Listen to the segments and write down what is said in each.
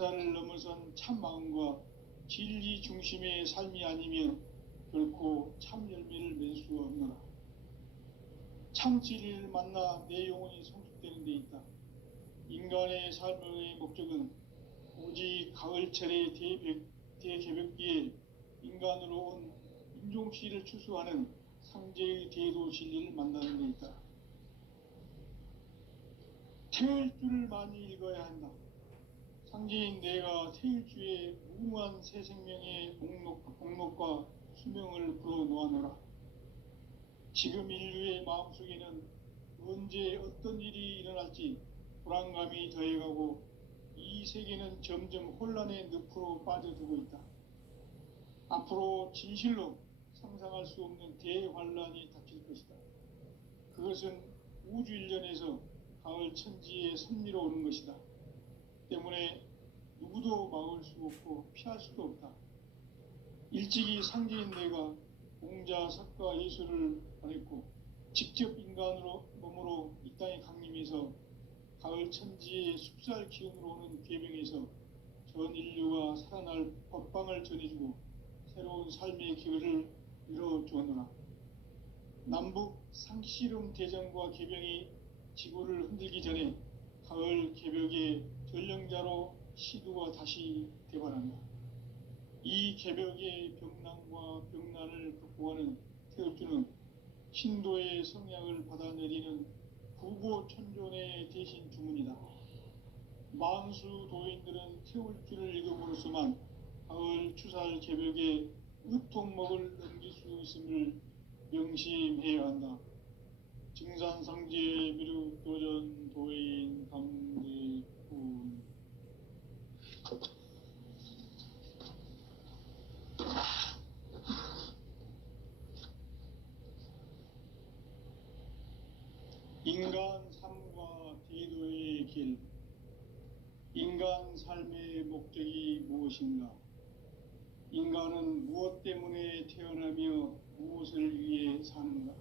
방사를 넘어선 참마음과 진리 중심의 삶이 아니면 결코 참 열매를 맺을 수 없노라. 참 진리를 만나 내 영혼이 성숙되는 데 있다. 인간의 삶의 목적은 오직 가을철의 대개벽기에 인간으로 온 인종씨를 추수하는 상제의 대도 진리를 만나는 데 있다. 태일주를 많이 읽어야 한다. 상제인 내가 태일주의 무궁한 새 생명의 목록과 수명을 불어놓아노라. 지금 인류의 마음속에는 언제 어떤 일이 일어날지 불안감이 더해가고 이 세계는 점점 혼란의 늪으로 빠져들고 있다. 앞으로 진실로 상상할 수 없는 대환란이 닥칠 것이다. 그것은 우주 일련에서 가을 천지의 섭리로 오는 것이다. 때문에 누구도 막을 수 없고 피할 수도 없다. 일찍이 상제인 내가 공자, 석가, 예수를 보냈고 직접 인간으로 몸으로 이 땅에 강림해서 가을 천지의 숲살 기운으로 오는 괴병에서 전 인류가 살아날 법방을 전해주고 새로운 삶의 기회를 이뤄주었노라. 남북 상씨름 대전과 개병이 지구를 흔들기 전에 가을 개벽의 전령자로 시두가 다시 대발한다. 이 개벽의 병난과 병난을 극복하는 태울주는 신도의 성향을 받아내리는 부고천존의 대신 주문이다. 만수 도인들은 태울주를 읽음으로써만 가을 추살 개벽의 으통목을 넘길 수 있음을 명심해야 한다. 증산상제 미륵도전 도인 강제군. 인간 삶과 대도의 길. 인간 삶의 목적이 무엇인가? 인간은 무엇 때문에 태어나며 무엇을 위해 사는가?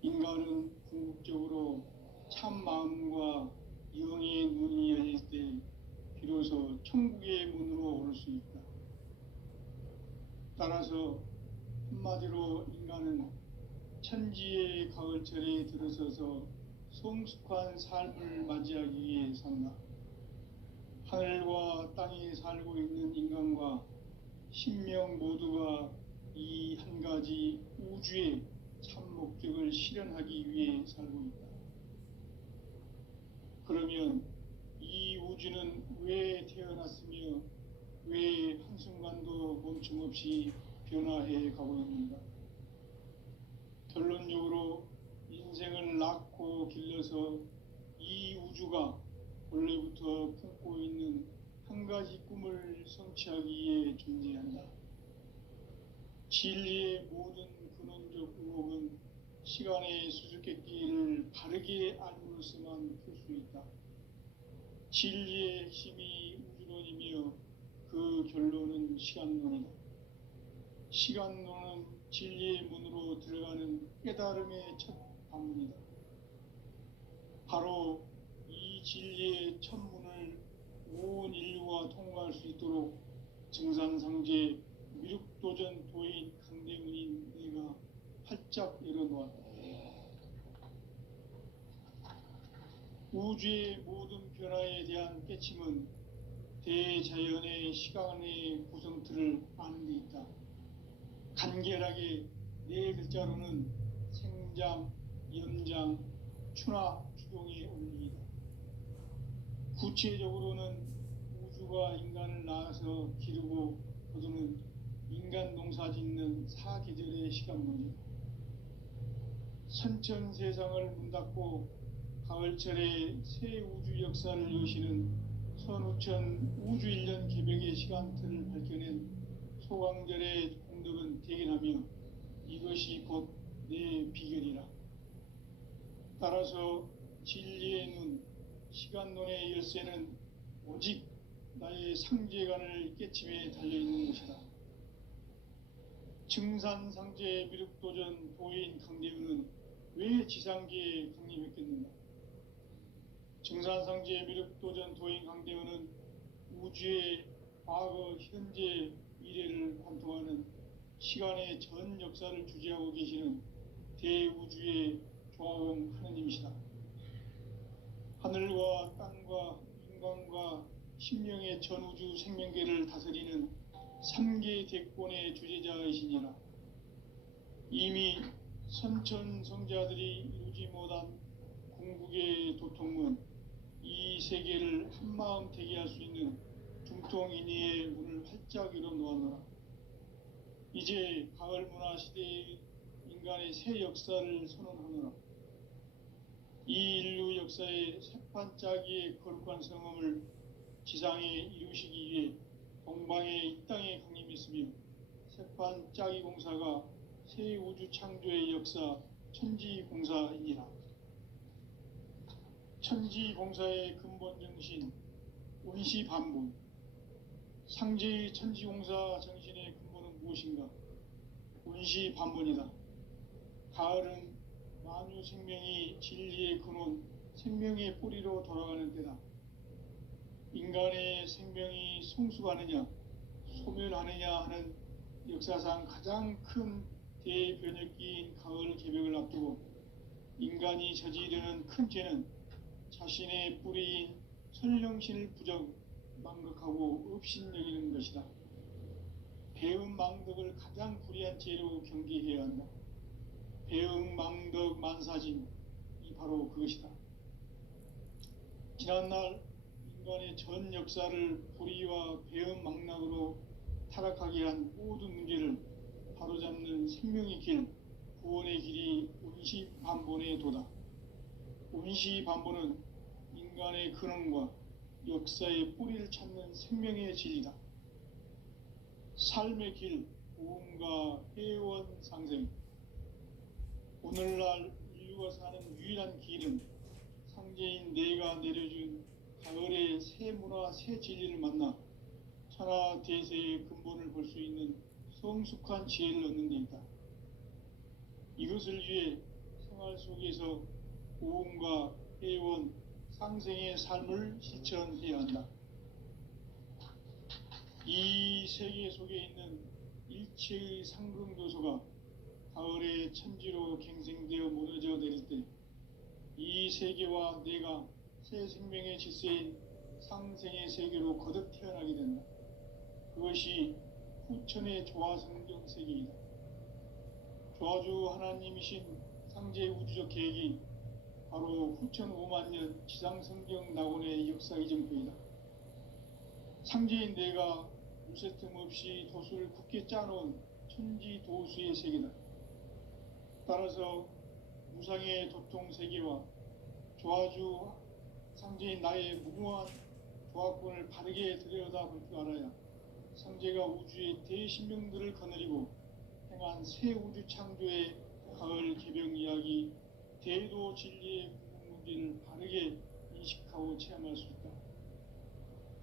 인간은 궁극적으로 참 마음과 영의 눈이 열릴 때 비로소 천국의 문으로 오를 수 있다. 따라서 한마디로 인간은 천지의 가을철에 들어서서 성숙한 삶을 맞이하기 위해 산다. 하늘과 땅에 살고 있는 인간과 신명 모두가 이 한 가지 우주의 참 목적을 실현하기 위해 살고 있다. 그러면 이 우주는 왜 태어났으며 왜 한순간도 멈춤없이 변화해 가고 있는가? 결론적으로 인생을 낳고 길러서 이 우주가 원래부터 품고 있는 한 가지 꿈을 성취하기 위해 존재한다. 진리의 모든 근원적 의혹은 시간의 수수께끼를 바르게 알므로서만 풀 수 있다. 진리의 핵심이 우주론이며 그 결론은 시간론이다. 시간론은 진리의 문으로 들어가는 깨달음의 첫 방문이다. 바로 이 진리의 첫 문을 온 인류가 통과할 수 있도록 증산상제 미륵도전 도인 강대문인 내가 활짝 열어놓았다. 우주의 모든 변화에 대한 깨침은 대자연의 시간의 구성틀을 아는 데 있다. 간결하게 네 글자로는 생장, 염장, 추나 추동의 원리이다. 구체적으로는 우주가 인간을 낳아서 기르고 거두는 인간 농사 짓는 사계절의 시간론이다. 선천 세상을 문닫고 가을철에 새 우주 역사를 여시는 선우천 우주 1년 개벽의 시간틀을 밝혀낸 소강절의 공덕은 대견하며 이것이 곧 내 비결이라. 따라서 진리의 눈, 시간론의 열쇠는 오직 나의 상제관을 깨침에 달려있는 것이다. 증산상제 미륵도전 도인 강대우는 왜 지상계에 강림했겠는가? 증산상제 미륵도전 도인 강대우는 우주의 과거, 현재, 미래를 관통하는 시간의 전 역사를 주재하고 계시는 대우주의 조화원 하느님이시다. 하늘과 땅과 인간과 신명의 전우주 생명계를 다스리는 3계 대권의 주재자이시니라. 이미 선천성자들이 이루지 못한 궁극의 도통은 이 세계를 한마음 되게 할 수 있는 중통인의의 문을 활짝 열어 놓았노라. 이제 가을 문화 시대의 인간의 새 역사를 선언하노라. 이 인류 역사의 새판짜기의 거룩한 성험을 지상에 이루시기 위해 동방의 이 땅에 강림했으며 새판짜기 공사가 새 우주 창조의 역사 천지공사이니라. 천지공사의 근본 정신 운시반본. 상제의 천지공사 정신의 근본은 무엇인가? 운시반본이다. 가을은 만유 생명이 진리의 근원, 생명의 뿌리로 돌아가는 때다. 인간의 생명이 성숙하느냐, 소멸하느냐 하는 역사상 가장 큰 대변혁기인 가을 개벽을 앞두고 인간이 저지르는 큰 죄는 자신의 뿌리인 선령신을 부정, 망각하고 업신여기는 것이다. 배은망덕을 가장 불의한 죄로 경계해야 한다. 배은망덕 만사짐이 바로 그것이다. 지난날 인간의 전 역사를 불의와 배은망락으로 타락하게 한 모든 문제를 바로잡는 생명의 길, 구원의 길이 운시반본의 도다. 운시반본은 인간의 근원과 역사의 뿌리를 찾는 생명의 진리다. 삶의 길, 고음과 회원 상생. 오늘날 인류가 사는 유일한 길은 상제인 내가 내려준 가을의 새 문화, 새 진리를 만나 천하 대세의 근본을 볼 수 있는 성숙한 지혜를 얻는 데 있다. 이것을 위해 생활 속에서 고음과 회원, 상생의 삶을 실천해야 한다. 이 세계 속에 있는 일체의 상승교소가 가을의 천지로 갱생되어 무너져 내릴 때 이 세계와 내가 새 생명의 질서인 상생의 세계로 거듭 태어나게 된다. 그것이 후천의 조화성경 세계이다. 조화주 하나님이신 상제 우주적 계획이 바로 후천 5만 년 지상성경 낙원의 역사 이전표이다. 상제인 내가 무쇠틈 없이 도수를 굳게 짜놓은 천지 도수의 세계다. 따라서 무상의 도통 세계와 조화주 상제인 나의 무궁한 조화권을 바르게 들여다볼 줄 알아야 상제가 우주의 대신명들을 거느리고 행한 새 우주 창조의 가을 개병 이야기, 대도 진리의 궁극 문제를 바르게 인식하고 체험할 수 있다.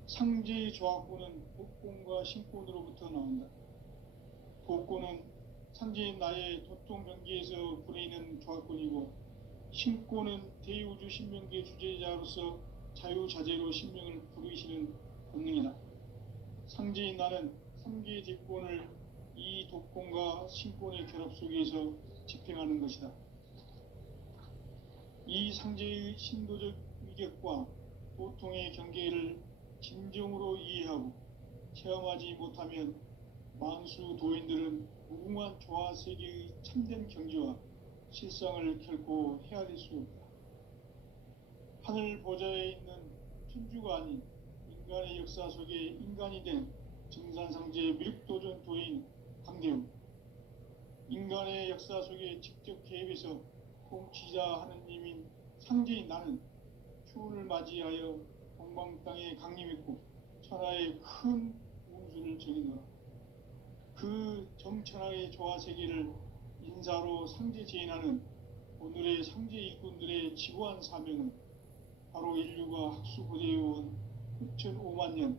상제의 조화권은 복권과 신권으로부터 나온다. 복권은 상제인 나의 도통 경계에서 부리는 조화권이고, 신권은 대우주 신명계 주제자로서 자유자재로 신명을 부르시는 본능이다. 상제인 나는 3개 대권을 이 독권과 신권의 결합 속에서 집행하는 것이다. 이 상제의 신도적 위격과 도통의 경계를 진정으로 이해하고 체험하지 못하면 만수 도인들은 무궁한 조화세계의 참된 경지와 실상을 결코 헤아릴 수 없다. 하늘 보좌에 있는 천주가 아닌 인간의 역사 속에 인간이 된 증산상제의 밀도전 도인 강대우, 인간의 역사 속에 직접 개입해서 통치자 하느님인 상제인 나는 추운을 맞이하여 동방 땅에 강림했고 천하의 큰 운수를 적이노라. 그 정천하의 조화세계를 인사로 상제 제인하는 오늘의 상제 일꾼들의 지구한 사명은 바로 인류가 학수고대해온 후천 5만 년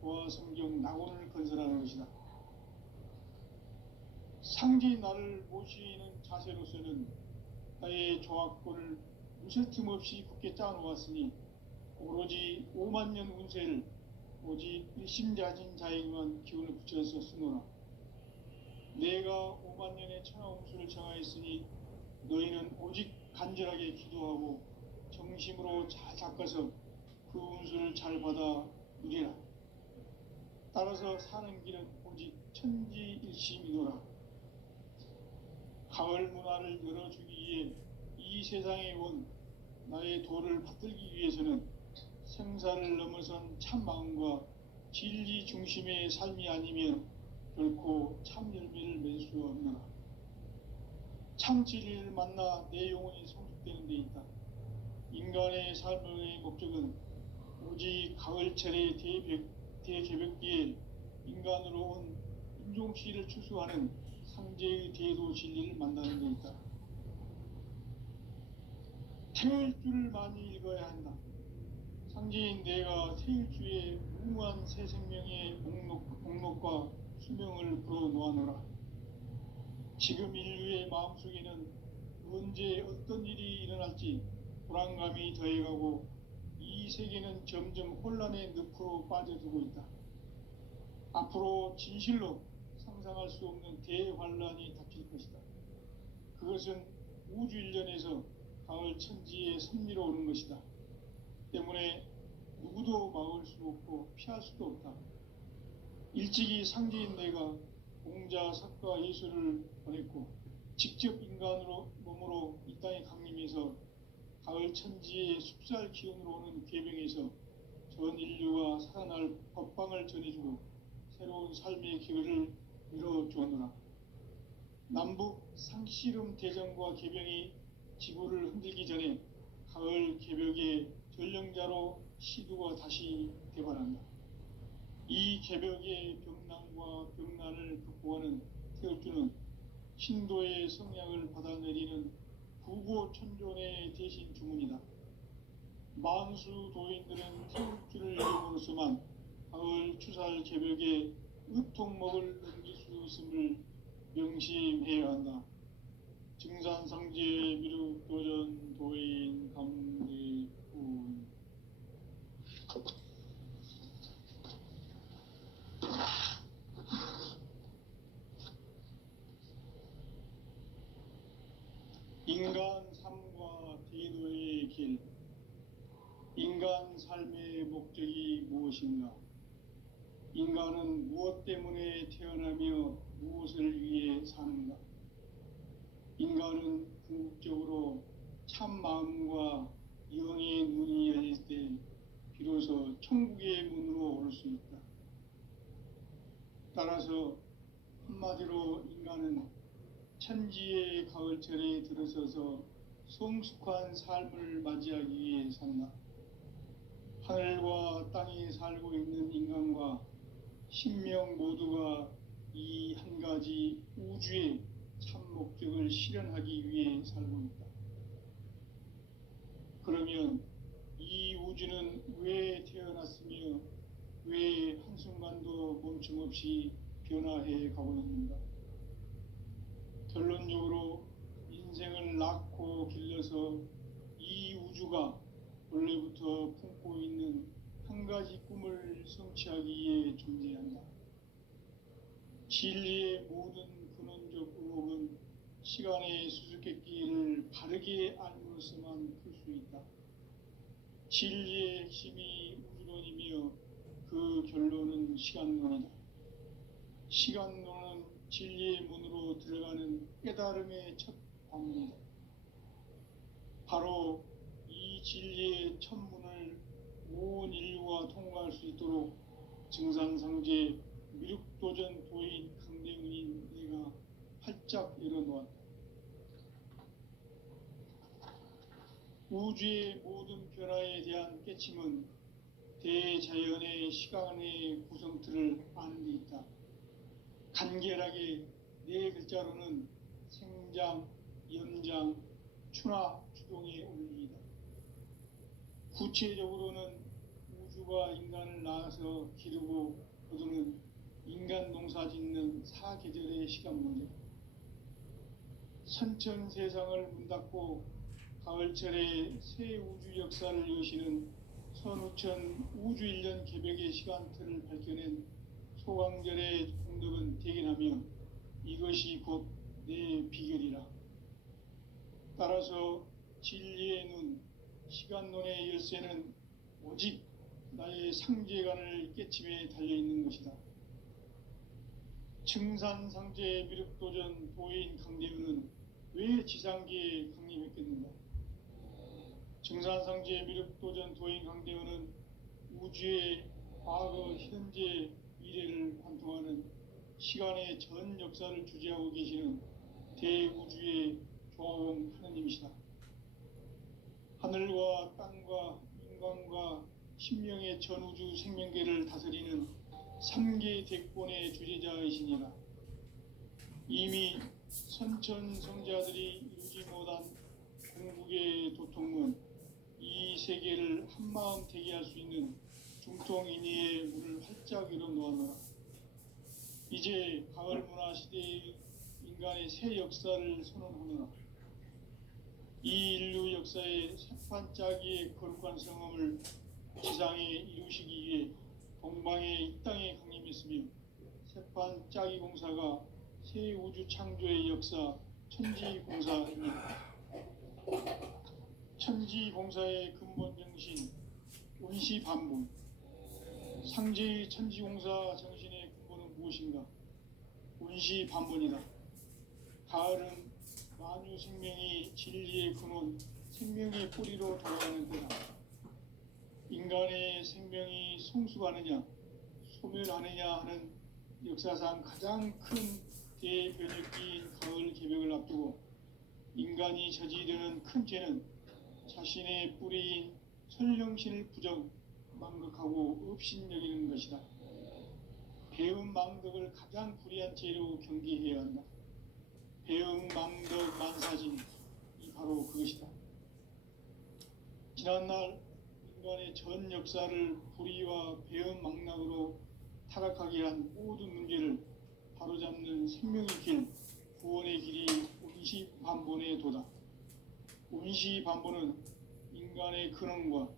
조화성경 낙원을 건설하는 것이다. 상제인 나를 모시는 자세로서는 나의 조화권을 무쇠틈 없이 굳게 짜놓았으니 오로지 5만 년 운세를 오직 일심자진 자에게만 기운을 붙여서 쓰노라. 내가 5만 년의 천하홍수를 정하였으니 너희는 오직 간절하게 기도하고 정심으로 잘 닦아서 그 운수를 잘 받아 누리라. 따라서 사는 길은 오직 천지일심이노라. 가을 문화를 열어주기 위해 이 세상에 온 나의 도를 받들기 위해서는 생사를 넘어선 참 마음과 진리 중심의 삶이 아니면 결코 참 열매를 맺을 수 없노라. 참 진리를 만나 내 영혼이 성숙되는 데 있다. 인간의 삶의 목적은 오직 가을철의 대개벽기에 인간으로 온 인종씨를 추수하는 상제의 대도 진리를 만나는 데 있다. 태일주를 많이 읽어야 한다. 상제인 내가 태일주의 무궁한 새 생명의 목록과 수명을 불어놓아노라. 지금 인류의 마음속에는 언제 어떤 일이 일어날지 불안감이 더해가고 이 세계는 점점 혼란의 늪으로 빠져들고 있다. 앞으로 진실로 상상할 수 없는 대환란이 닥칠 것이다. 그것은 우주 일련에서 가을 천지에 섭리로 오는 것이다. 때문에 누구도 막을 수 없고 피할 수도 없다. 일찍이 상제인 내가 공자, 석가, 예수를 보냈고 직접 인간으로 몸으로 이 땅에 강림해서 가을 천지의 숲살 기운으로 오는 계명에서 전 인류가 살아날 법방을 전해주고 새로운 삶의 기회를 열어주었노라. 남북 상씨름 대전과 계병이 지구를 흔들기 전에 가을 개벽의 전령자로 시두가 다시 개발한다. 이 개벽의 병난과 병난을 극복하는 태울주는 신도의 성약을 받아내리는 구고천존의 대신 주문이다. 만수 도인들은 태울주를 이름으로서만 가을 추살 개벽에 으통먹을 넘길 수 있음을 명심해야 한다. 증산상제 미륵도전 도인 감리군. 인간 삶과 대도의 길. 인간 삶의 목적이 무엇인가? 인간은 무엇 때문에 태어나며 무엇을 위해 사는가? 인간은 궁극적으로 참 마음과 영의 눈이 열릴 때 비로소 천국의 문으로 올 수 있다. 따라서 한마디로 인간은 천지의 가을철에 들어서서 성숙한 삶을 맞이하기 위해 산다. 하늘과 땅에 살고 있는 인간과 신명 모두가 이 한 가지 우주의 참 목적을 실현하기 위해 살고 있다. 그러면 이 우주는 왜 태어났으며 왜 한순간도 멈춤없이 변화해 가고 있는가? 결론적으로 인생을 낳고 길러서 이 우주가 원래부터 품고 있는 한 가지 꿈을 성취하기 위해 존재한다. 진리의 모든 근원적 의혹은 시간의 수수께끼를 바르게 알므로서만 풀 수 있다. 진리의 핵심이 우주론이며 그 결론은 시간론이다. 시간론은 진리의 문으로 들어가는 깨달음의 첫 방문이다. 바로 이 진리의 첫 문을 온 인류가 통과할 수 있도록 증산상제 미륵도전 도인 강대훈인 내가 활짝 열어놓았다. 우주의 모든 변화에 대한 깨침은 대자연의 시간의 구성틀을 아는 데 있다. 간결하게 네 글자로는 생장, 연장, 추나 추동의 원리이다. 구체적으로는 우주가 인간을 낳아서 기르고 거두는 인간 농사 짓는 사계절의 시간 문제. 선천 세상을 문 닫고 가을철에 새 우주 역사를 여시는 선우천 우주일년 개벽의 시간틀을 밝혀낸 소강절의 공덕은 대견하며 이것이 곧 내 비결이라. 따라서 진리의 눈, 시간론의 열쇠는 오직 나의 상제관을 깨침에 달려있는 것이다. 증산상제 미륵도전 도인 강대우는 왜 지상계에 강림했겠는가? 증산상제 미륵도전 도인 강대우는 우주의 과거, 현재, 미래를 관통하는 시간의 전 역사를 주재하고 계시는 대우주의 조화원 하느님이시다. 하늘과 땅과 인간과 신명의 전우주 생명계를 다스리는 3계 대권의 주재자이시니라. 이미 선천성자들이 이루지 못한 궁극의 도통은 이 세계를 한마음 되게 할 수 있는 중통인의의 문을 활짝 열어놓았노라. 이제 가을 문화 시대의 인간의 새 역사를 선언하노라. 이 인류 역사의 새판짜기의 거룩한 성함을 지상에 이루시기 위해 동방의 이 땅에 강림했으며 새판짜기 공사가 새 우주 창조의 역사 천지공사입니다. 천지공사의 근본 정신 원시반본. 상제의 천지공사 정신의 근본은 무엇인가? 원시반본이다. 가을은 만유 생명이 진리의 근원, 생명의 뿌리로 돌아가는 때다. 인간의 생명이 성숙하느냐, 소멸하느냐 하는 역사상 가장 큰 대변혁기인 가을 개벽을 앞두고 인간이 저지르는 큰 죄는 자신의 뿌리인 설령신을 부정, 망극하고 업신여기는 것이다. 배음 망덕을 가장 불의한 죄로 경계해야 한다. 배음 망덕 만사진이 바로 그것이다. 지난날 인간의 전 역사를 불의와 배음 망락으로 타락하게 한 모든 문제를 바로잡는 생명의 길, 구원의 길이 원시반본의 도다. 원시반본은 인간의 근원과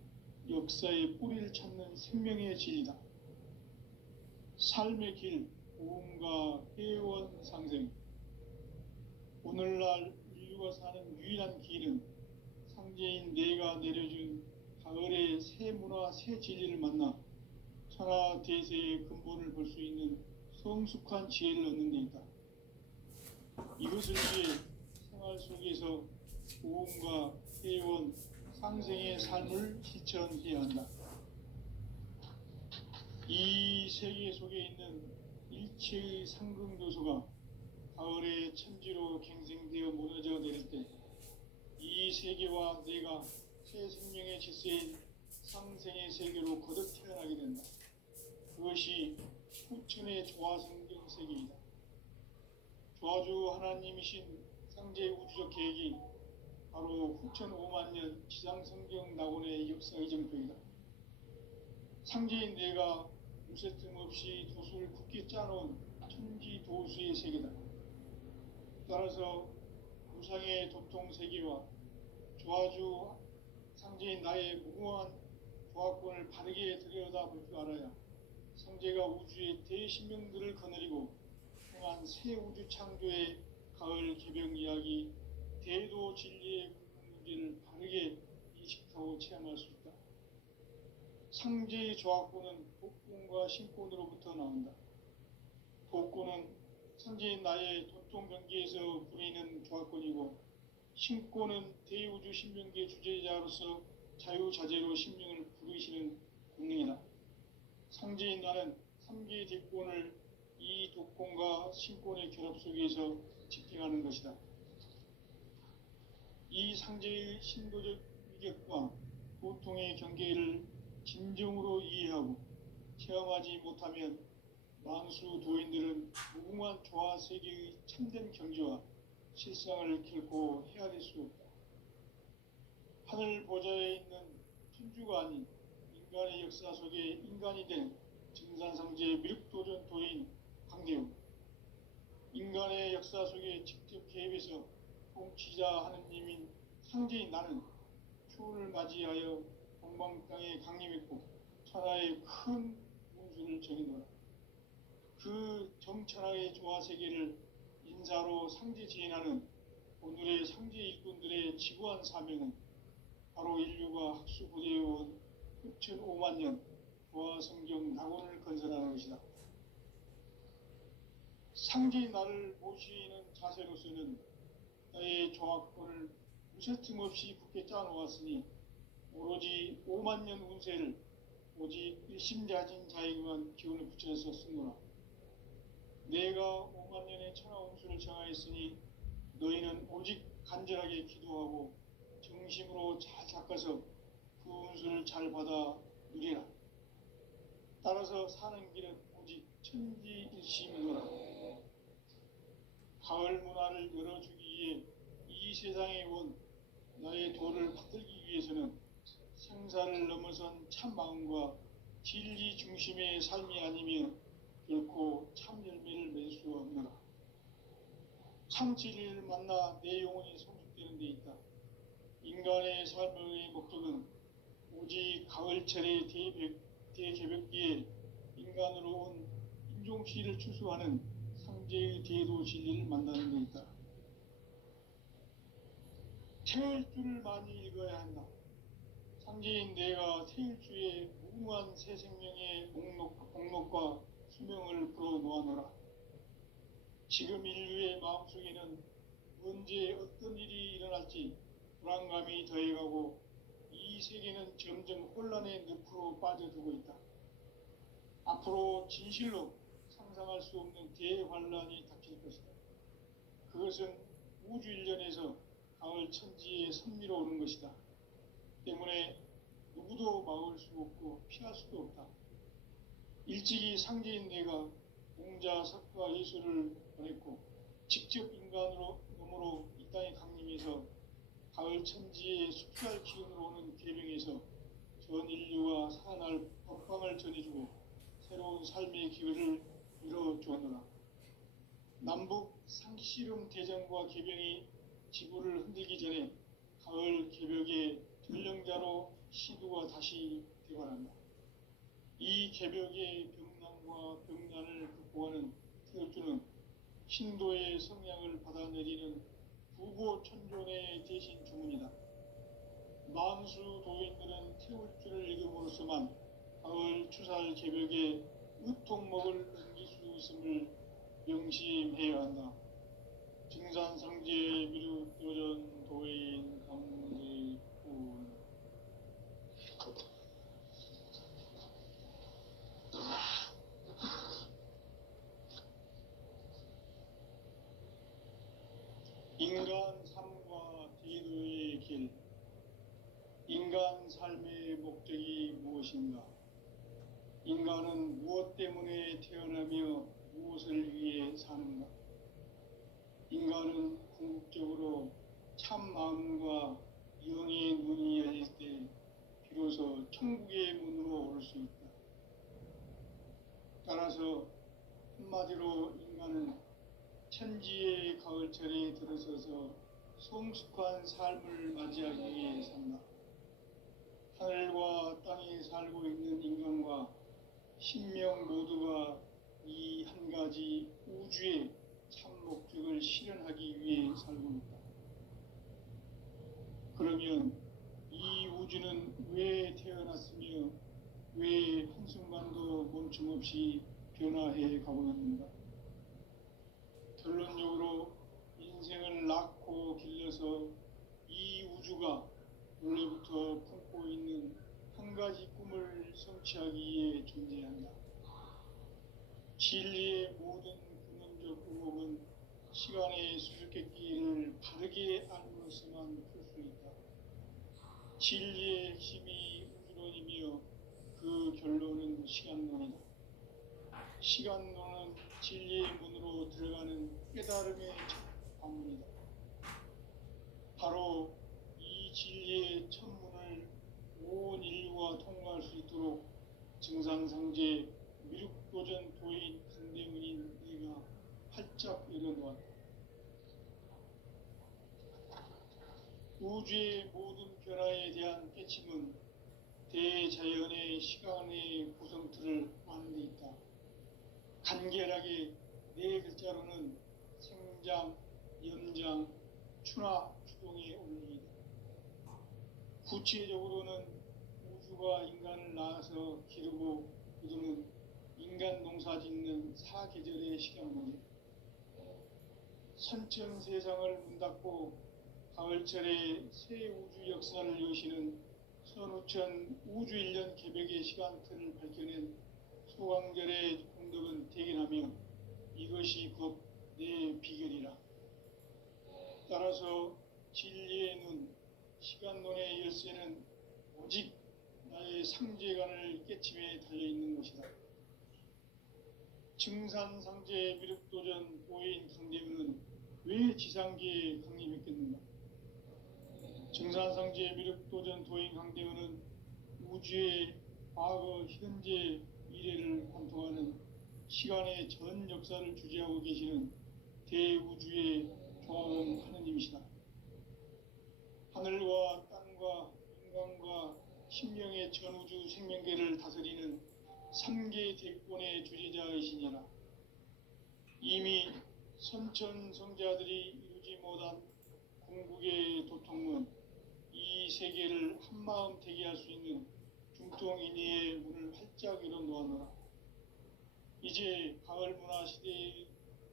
역사의 뿌리를 찾는 생명의 진리다. 삶의 길, 고음과 회원 상생. 오늘날 인류가 사는 유일한 길은 상제인 내가 내려준 가을의 새 문화, 새 진리를 만나 천하 대세의 근본을 볼 수 있는 성숙한 지혜를 얻는 데 있다. 이것을 위해 생활 속에서 고음과 회원, 상생의 삶을 실천해야 한다. 이 세계 속에 있는 일체의 상승교소가 가을의 천지로 갱생되어 무너져 내릴 때 이 세계와 내가 새 생명의 질서인 상생의 세계로 거듭 태어나게 된다. 그것이 후천의 조화성경 세계이다. 조화주 하나님이신 상제의 우주적 계획이 바로 후천 5만 년 지상성경 낙원의 역사의 정표이다. 상제인 내가 무쇠뜸 없이 도수를 굳게 짜놓은 천지도수의 세계다. 따라서 무상의 도통 세계와 조화주 상제인 나의 무궁한 조화권을 바르게 들여다볼 줄 알아야 상제가 우주의 대신명들을 거느리고 행한 새 우주 창조의 가을 개벽 이야기, 대도 진리의 문제를 바르게 인식하고 체험할 수 있다. 상제의 조화권은 복권과 신권으로부터 나온다. 복권은 상제인 나의 도통 경계에서 부리는 조화권이고, 신권은 대우주 신명계 주제자로서 자유자재로 신명을 부르시는 권능이다. 상제인 나는 3개의 대권을 이 도권과 신권의 결합 속에서 집행하는 것이다. 이 상제의 신도적 위격과 고통의 경계를 진정으로 이해하고 체험하지 못하면 만수 도인들은 무궁한 조화 세계의 참된 경지와 실상을 결코 헤아릴 수 없다. 하늘 보좌에 있는 천주가 아닌 인간의 역사 속에 인간이 된 증산상제 미륵도전 도인 강대우. 인간의 역사 속에 직접 개입해서 통치자 하느님인 상제인 나는 초를 맞이하여 동방 땅에 강림했고 천하의 큰 운수를 정해놓아 그 정천하의 조화 세계를 인사로 상제 지인하는 오늘의 상제 일꾼들의 지구한 사명은 바로 인류가 학수 부대해온 흡천 5만 년 조화 성경 낙원을 건설하는 것이다. 상제의 나를 모시는 자세로서는 나의 조합권을 무쇠틈 없이 굳게 짜놓았으니 오로지 5만 년 운세를 오직 일심자진 자에게만 기운을 붙여서 쓰노라. 내가 5만 년의 천하 운수를 정하였으니 너희는 오직 간절하게 기도하고 정심으로 잘 닦아서 그 운수를 잘 받아 누리라. 따라서 사는 길은 오직 천지일심이노라. 가을 문화를 열어주기 위해 이 세상에 온 나의 도를 받들기 위해서는 생사를 넘어선 참 마음과 진리 중심의 삶이 아니면 결코 참 열매를 맺을 수 없노라. 참 진리를 만나 내 영혼이 성숙되는 데 있다. 인간의 삶의 목적은 오직 가을철의 대개벽기에 인간으로 온 인종시를 추수하는 상제의 대도 진리를 만나는 데 있다. 태일주를 많이 읽어야 한다. 상제인 내가 태일주의 무궁한 새 생명의 목록과 수명을 풀어놓아노라. 지금 인류의 마음속에는 언제 어떤 일이 일어날지 불안감이 더해가고 이 세계는 점점 혼란의 늪으로 빠져들고 있다. 앞으로 진실로 상상할 수 없는 대환란이 닥칠 것이다. 그것은 우주 일련에서 가을 천지에 섭리로 오는 것이다. 때문에 누구도 막을 수 없고 피할 수도 없다. 일찍이 상제인 내가 공자, 석가, 예수를 보냈고 직접 인간으로 몸으로 이 땅에 강림해서 가을 천지의 숲살 기운으로 오는 계명에서 전 인류와 살아날 법방을 전해주고 새로운 삶의 기회를 이뤄주었노라. 남북 상씨름 대전과 개병이 지구를 흔들기 전에 가을 개벽의 전령자로 시두가 다시 되관한다. 이 개벽의 병난과 병난을 극복하는 태울주는 신도의 성향을 받아내리는 부고천존의 대신 주문이다. 만수 도인들은 태울주를 읽음으로써만 가을 추살 개벽에 의통목을 넘길 수 있음을 명심해야 한다. 증산상제 미륵 요전 도인 강제군 인간 삶과 대도의 길. 인간 삶의 목적이 무엇인가? 인간은 무엇 때문에 태어나며 무엇을 위해 사는가? 인간은 궁극적으로 참 마음과 영의 눈이 열릴 때 비로소 천국의 문으로 오를 수 있다. 따라서 한마디로 인간은 천지의 가을철에 들어서서 성숙한 삶을 맞이하기 위해 산다. 하늘과 땅에 살고 있는 인간과 신명 모두가 이 한 가지 우주의 참 목적을 실현하기 위해 살고 있다. 그러면 이 우주는 왜 태어났으며 왜 한순간도 멈춤없이 변화해 가고 있는가? 결론적으로 인생을 낳고 길러서 이 우주가 원래부터 품고 있는 한 가지 꿈을 성취하기 위해 존재한다. 진리의 모든 근원적 의목은 시간의 수수께끼를 바르게 알므로서만 풀 수 있다. 진리의 핵심이 우주론이며 그 결론은 시간론이다. 시간론은 진리의 문으로 들어가는 깨달음의 첫 방문이다. 바로 이 진리의 첫 문을 온 인류가 통과할 수 있도록 증상상제 미륵도전 도인 강대문인 내가 활짝 열어놓았다. 우주의 모든 변화에 대한 깨침은 대자연의 시간의 구성틀을 아는 데 있다. 간결하게 네 글자로는 생장, 연장, 추나 추동의 원리이다. 구체적으로는 우주가 인간을 낳아서 기르고 이루는 인간 농사 짓는 사계절의 시간문이 선천 세상을 문 닫고 가을철에 새 우주 역사를 여시는 선우천 우주일년 개벽의 시간틀을 밝혀낸 소강절의 공덕은 대견하며 이것이 곧 내 비결이라. 따라서 진리의 눈, 시간론의 열쇠는 오직 나의 상제관을 깨침에 달려있는 것이다. 증산상제 미륵도전 도인 강대우는 왜 지상계에 강림했겠는가? 증산상제 미륵도전 도인 강대우는 우주의 과거, 현재, 미래를 관통하는 시간의 전 역사를 주재하고 계시는 대우주의 종합원 하느님이시다. 하늘과 땅과 인간과 신명의 전우주 생명계를 다스리는 3계 대권의 주재자이시니라. 이미 선천성자들이 이루지 못한 궁극의 도통은 이 세계를 한마음 되게 할 수 있는 중통인의의 문을 활짝 열어 놓았노라. 이제 가을 문화 시대의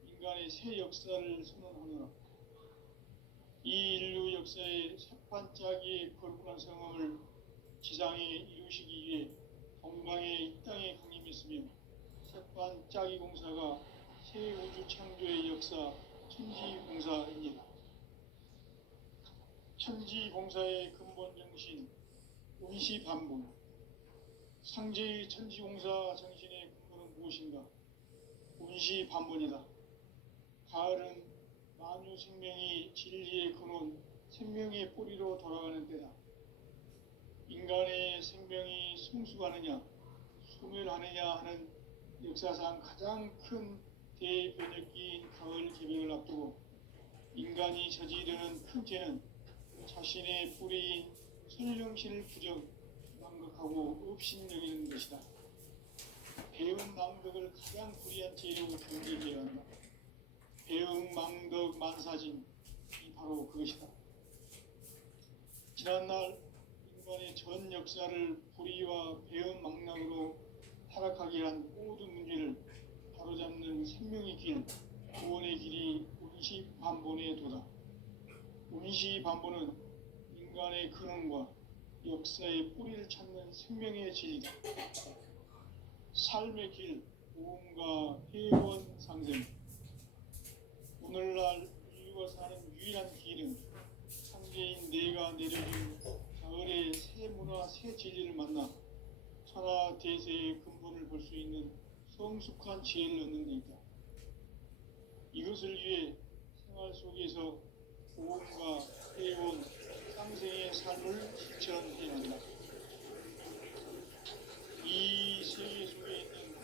인간의 새 역사를 선언하노라. 이 인류 역사의 새반짝이의 거룩한 성함을 지상에 이루시기 위해 동방의 이 땅에 강림했으며 새반짝이 공사가 새 우주 창조의 역사 천지공사입니다. 천지공사의 근본 정신 운시반본. 상제의 천지공사 정신의 근본은 무엇인가? 운시반본이다. 가을은 만유 생명이 진리의 근원, 생명의 뿌리로 돌아가는 때다. 인간의 생명이 성숙하느냐, 소멸하느냐 하는 역사상 가장 큰 대변혁기인 가을 개벽을 앞두고 인간이 저지르는 큰 죄는 자신의 뿌리인 설령신을 부정, 망각하고 업신여기는 것이다. 배운 망덕을 가장 불의한 죄로 경계해야 한다. 배응 망덕 만사진이 바로 그것이다. 지난날 인간의 전 역사를 불의와 배응 망락으로 타락하게 한 모든 문제를 바로잡는 생명의 길, 구원의 길이 운시반본의 도다. 운시반본은 인간의 근원과 역사의 뿌리를 찾는 생명의 진리다. 삶의 길, 오음과 회원 상생. 오늘날 인류가 사는 유일한 길은 상제인 내가 내려준 가을의 새 문화, 새 진리를 만나 천하 대세의 근본을 볼 수 있는 성숙한 지혜를 얻는 데 있다. 이것을 위해 생활 속에서 오음과 회원, 상생의 삶을 실천해야 한다. 이 세계 속에 있는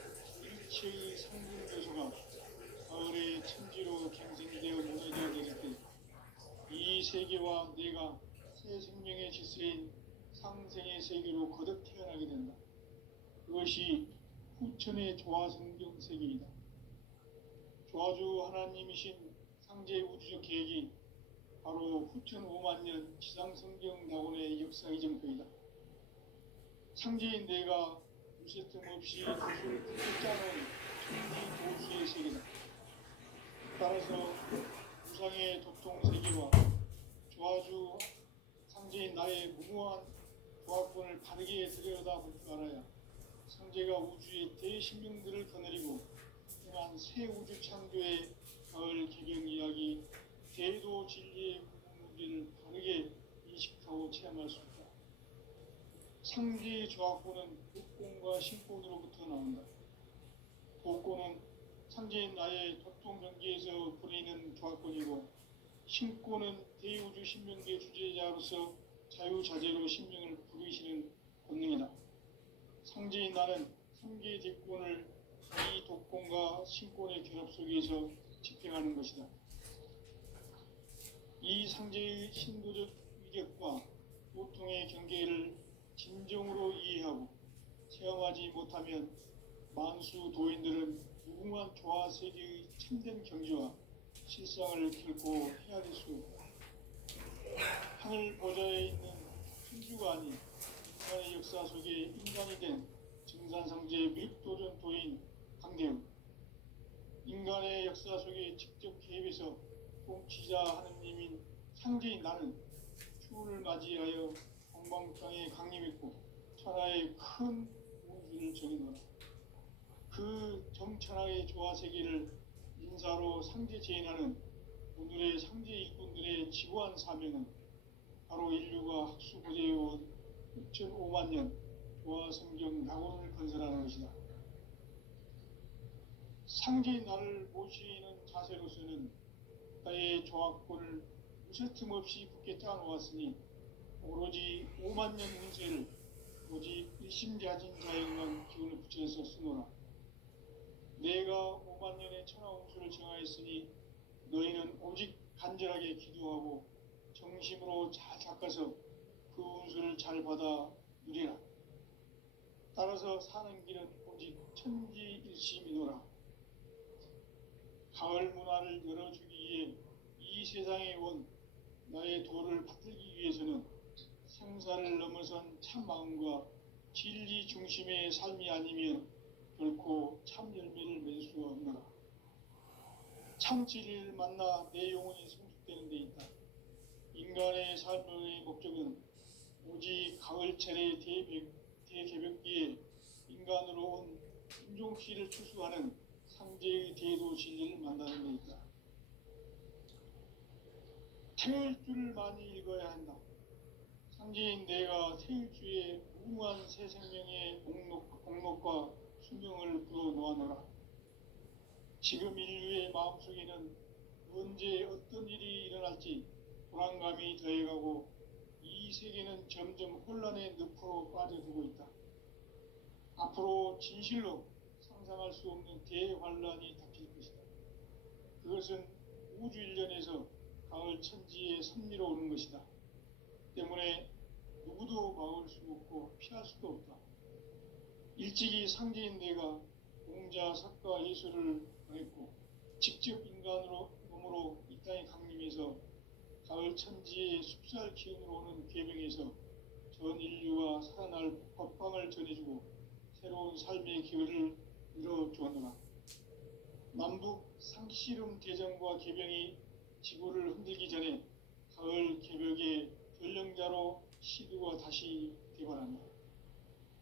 일체의 상징 요소가 가을의 천지로 갱생되어 무너져 내릴 때 이 세계와 내가 새 생명의 질서인 상생의 세계로 거듭 태어나게 된다. 그것이 후천의 조화성경 세계이다. 조화주 하나님이신 상제 우주적 계획이 바로 후천 5만년 지상성경 낙원의 역사 이정표이다. 상제인 내가 무쇠 틈 없이 도수를 푹 짜놓은 천지 도수의 세계다. 따라서 우상의 도통 세계와 조화주 상제인 나의 무모한 조합권을 바르게 들여다볼 줄 알아야 상제가 우주의 대신명들을 거느리고 행한 새 우주 창조의 가을 개경 이야기, 대도 진리의 문제를 바르게 인식하고 체험할 수 있다. 상제의 조합권은 독권과 신권으로부터 나온다. 독권은 상제인 나의 도통 경계에서 부리는 조합권이고, 신권은 대우주 신명계 주제자로서 자유자재로 신명을 부르시는 권능이다. 상제인 나는 3개 대권을 이 독권과 신권의 결합 속에서 집행하는 것이다. 이 상제의 신도적 위력과 보통의 경계를 진정으로 이해하고 체험하지 못하면 만수 도인들은 무궁한 조화 세계의 참된 경지와 실상을 결코 헤아릴 수 없다. 하늘 보좌에 있는 천주가 아닌 인간의 역사 속에 인간이 된 증산상제 미륵도전 도인 강대웅, 인간의 역사 속에 직접 개입해서 통치자 하느님인 상제인 나는 추운을 맞이하여 동방땅에 강림했고 천하의 큰 운수를 정해놓아 그 정천하의 조화세계를 인사로 상제 제인하는 오늘의 상제 일꾼들의 지고한 사명은 바로 인류가 학수고대해온 6,500만 년 조화성경 낙원을 건설하는 것이다. 상제인 나를 모시는 자세로서는 나의 조합권을 무쇠틈 없이 굳게 짜놓았으니 오로지 5만 년 운세를 오직 일심자진 자에게만 기운을 붙여서 쓰노라. 내가 5만 년의 천하 운수를 정하였으니 너희는 오직 간절하게 기도하고 정심으로 잘 닦아서 그 운수를 잘 받아 누리라. 따라서 사는 길은 오직 천지일심이노라. 가을 문화를 열어주기 위해 이 세상에 온 나의 도를 받들기 위해서는 생사를 넘어선 참 마음과 진리 중심의 삶이 아니면 결코 참 열매를 맺을 수가 없노라. 참 진리를 만나 내 영혼이 성숙되는 데 있다. 인간의 삶의 목적은 오직 가을철의 대개벽기에 인간으로 온 인종씨를 추수하는 상제의 대도 진리를 만나는 데 있다. 태일주를 많이 읽어야 한다. 상제인 내가 태일주의 무궁한 새 생명의 목록과 수명을 불어놓아노라. 지금 인류의 마음속에는 언제 어떤 일이 일어날지 불안감이 더해가고 이 세계는 점점 혼란의 늪으로 빠져들고 있다. 앞으로 진실로 상상할 수 없는 대환란이 닥칠 것이다. 그것은 우주 일련에서 가을 천지의 섭리로 오는 것이다. 때문에 누구도 막을 수 없고 피할 수도 없다. 일찍이 상제인 내가 공자, 석가, 예술을 정했고 직접 인간으로 몸으로 이 땅에 강림해서 가을 천지의 숲살 기운으로 오는 계명에서 전 인류가 살아날 법방을 전해주고 새로운 삶의 기회를 열어주었노라. 남북 상씨름 대전과 계병이 지구를 흔들기 전에 가을 개벽의 전령자로 시두가 다시 대발한다.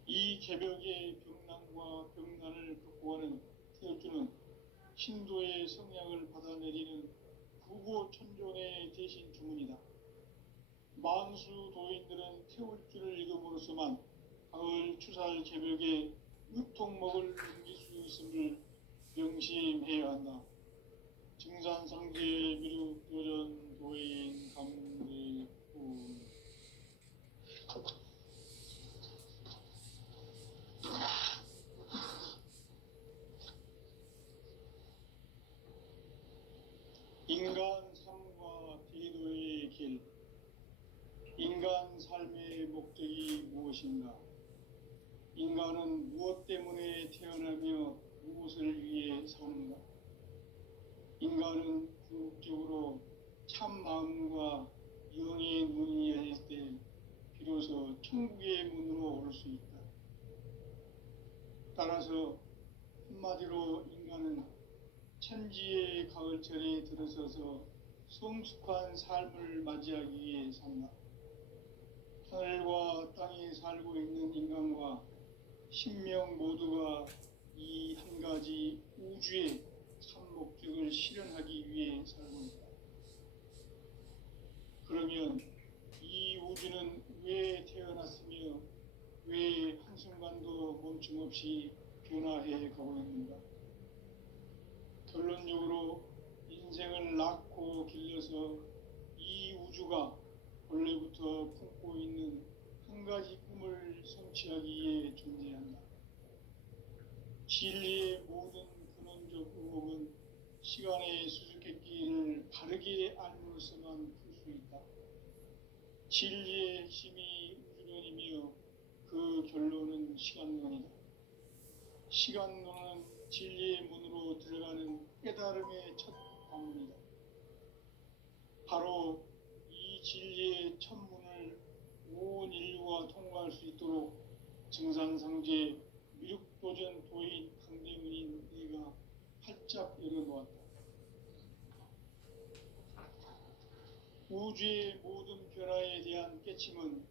이 개벽의 병난과 병난을 극복하는 태엽주는 신도의 성향을 받아내리는 구고천존의 대신 주문이다. 만수 도인들은 태울주를 읽음으로써만 가을 추살 개벽의 의통목을 넘길 수 있음을 명심해야 한다. 증산상제 미륵도전 도인 감대군 인간 삶과 대도의 길. 인간 삶의 목적이 무엇인가? 인간은 무엇 때문에 태어나며 무엇을 위해 사는가? 인간은 궁극적으로 참 마음과 영의 눈이 열릴 때 비로소 천국의 문으로 올 수 있다. 따라서 한마디로 인간은 천지의 가을철에 들어서서 성숙한 삶을 맞이하기 위해 산다. 하늘과 땅에 살고 있는 인간과 신명 모두가 이 한 가지 우주의 참 목적을 실현하기 위해 살고 있다. 그러면 이 우주는 왜 태어났으며 왜 한순간도 멈춤없이 변화해 가고 있는가? 결론적으로 인생을 낳고 길러서 이 우주가 원래부터 품고 있는 한 가지 꿈을 성취하기 위해 존재한다. 진리의 모든 근원적 의목은 시간의 수수께끼를 바르게 알므로서만 풀 수 있다. 진리의 핵심이 우주론이며 그 결론은 시간론이다. 시간론은 진리의 문으로 들어가는 깨달음의 첫 방문이다. 바로 이 진리의 첫 문을 온 인류가 통과할 수 있도록 증산상제 미륵도전 도인 강대문인 네가 활짝 열어놓았다. 우주의 모든 변화에 대한 깨침은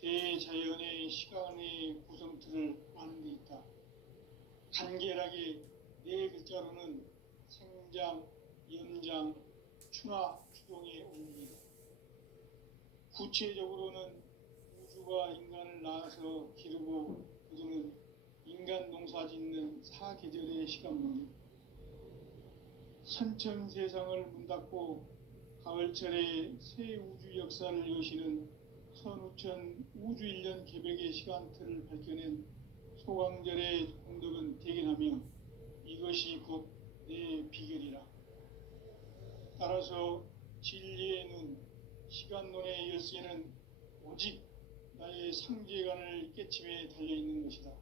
대자연의 시간의 구성틀을 아는 데 있다. 간결하게 네 글자로는 생장, 연장, 추나 추동의 원리다. 구체적으로는 우주가 인간을 낳아서 기르고 거두는 인간 농사 짓는 사계절의 시간론이다. 선천세상을 문닫고 가을철에 새 우주 역사를 여시는 선우천 우주일년 개벽의 시간틀을 밝혀낸 소강절의 공덕은 대견하며 이것이 곧 내 비결이라. 따라서 진리의 눈, 시간론의 열쇠는 오직 나의 상제관을 깨침에 달려있는 것이다.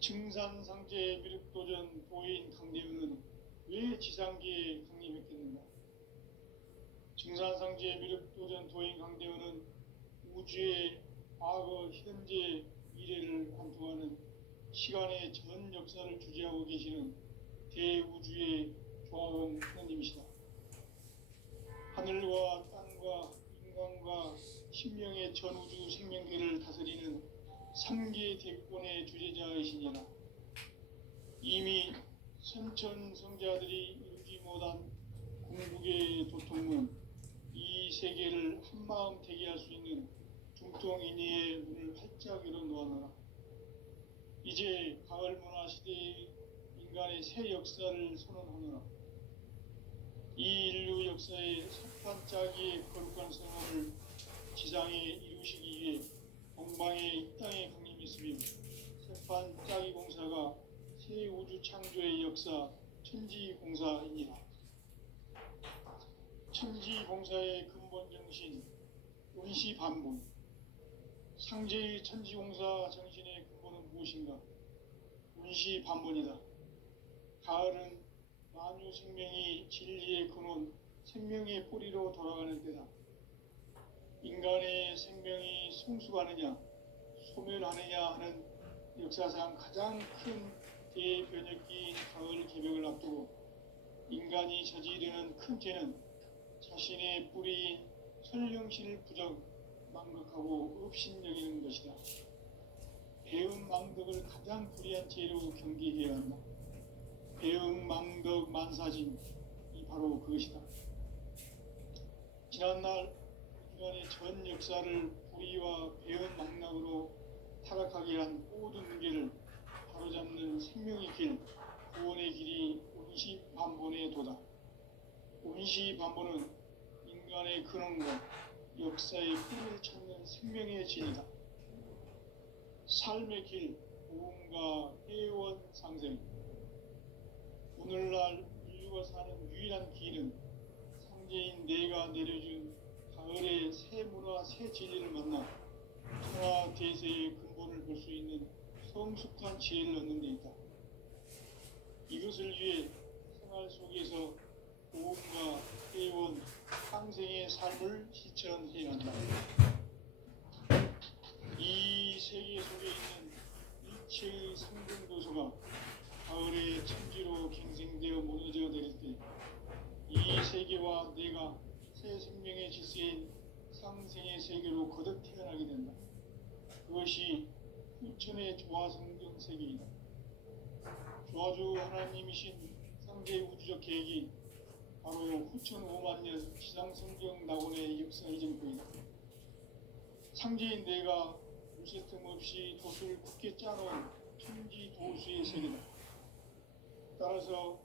증산상제 미륵도전 도인 강대훈은 왜 지상계에 강림했겠는가? 증산상제 미륵도전 도인 강대훈은 우주의 과거, 현재, 미래를 관통하는 시간의 전 역사를 주재하고 계시는 대우주의 조화원 하나님이시다. 하늘과 땅과 인간과 신명의 전우주 생명계를 다스리는 삼계 대권의 주재자이시니라. 이미 선천성자들이 이루지 못한 궁극의 도통문, 이 세계를 한마음 되게 할 수 있는 중통인의의 문을 활짝 열어놓아노라. 이제 가을 문화 시대의 인간의 새 역사를 선언하노라. 이 인류 역사의 첫 반짝이의 거룩한 성화를 지상에 이루시기 위해 동방의 이 땅에 강림했으며 새판 짜기 공사가 새 우주 창조의 역사 천지공사이니라. 천지공사의 근본 정신 운시반본, 상제의 천지공사 정신의 근본은 무엇인가? 운시반본이다. 가을은 만유 생명이 진리의 근원, 생명의 뿌리로 돌아가는 때다. 인간의 생명이 성숙하느냐, 소멸하느냐 하는 역사상 가장 큰 대변혁기인 가을 개벽을 앞두고 인간이 저지르는 큰 죄는 자신의 뿌리인 설령신을 부정, 망극하고 업신여기는 것이다. 배음 망덕을 가장 불의한 죄로 경계해야 한다. 배음 망덕 만사진이 바로 그것이다. 지난날 인간의 전 역사를 불의와 배음 망락으로 타락하게 한 모든 문제를 바로잡는 생명의 길, 구원의 길이 운시반본의 도다. 운시반본은 인간의 근원과 역사의 뿌리를 찾는 생명의 진이다. 삶의 길, 부흥과 회원 상생. 오늘날 인류가 사는 유일한 길은 상제인 내가 내려준 가을의 새 문화, 새 진리를 만나 천하 대세의 근본을 볼 수 있는 성숙한 지혜를 얻는 데 있다. 이것을 위해 생활 속에서 보험과 회원, 상생의 삶을 실천해야 한다. 이 세계 속에 있는 일체의 상등도서가 가을의 천지로 갱생되어 무너져 내릴 때 이 세계와 내가 새 생명의 질서인 상생의 세계로 거듭 태어나게 된다. 그것이 후천의 조화성경 세계이다. 조화주 하나님이신 상대 우주적 계획이 바로 후천 5만 년 지상성경 낙원의 역사 이전부이다. 상제인 내가 무쇠 틈 없이 돛을 굳게 짜놓은 천지 도수의 세계다. 따라서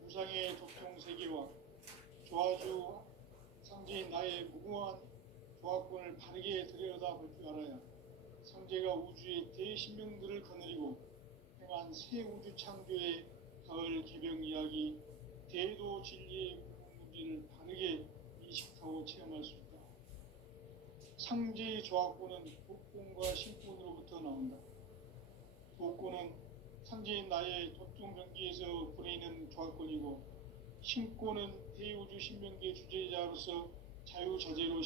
무상의 도통 세계와 조화주 상제인 나의 무궁한 조화권을 바르게 들여다볼 줄 알아야 상제가 우주의 대신명들을 거느리고 행한 새 우주 창조의 가을 개벽 이야기, 대도 진리의 문제를 바르게 인식하고 체험할 수 있다. 상지 조합권은 복권과 신권으로부터 나온다. 복권은 상지인 나의 독종 경기에서 부리는 조합권이고, 신권은 대우주 신명기의 주재자로서 자유자재로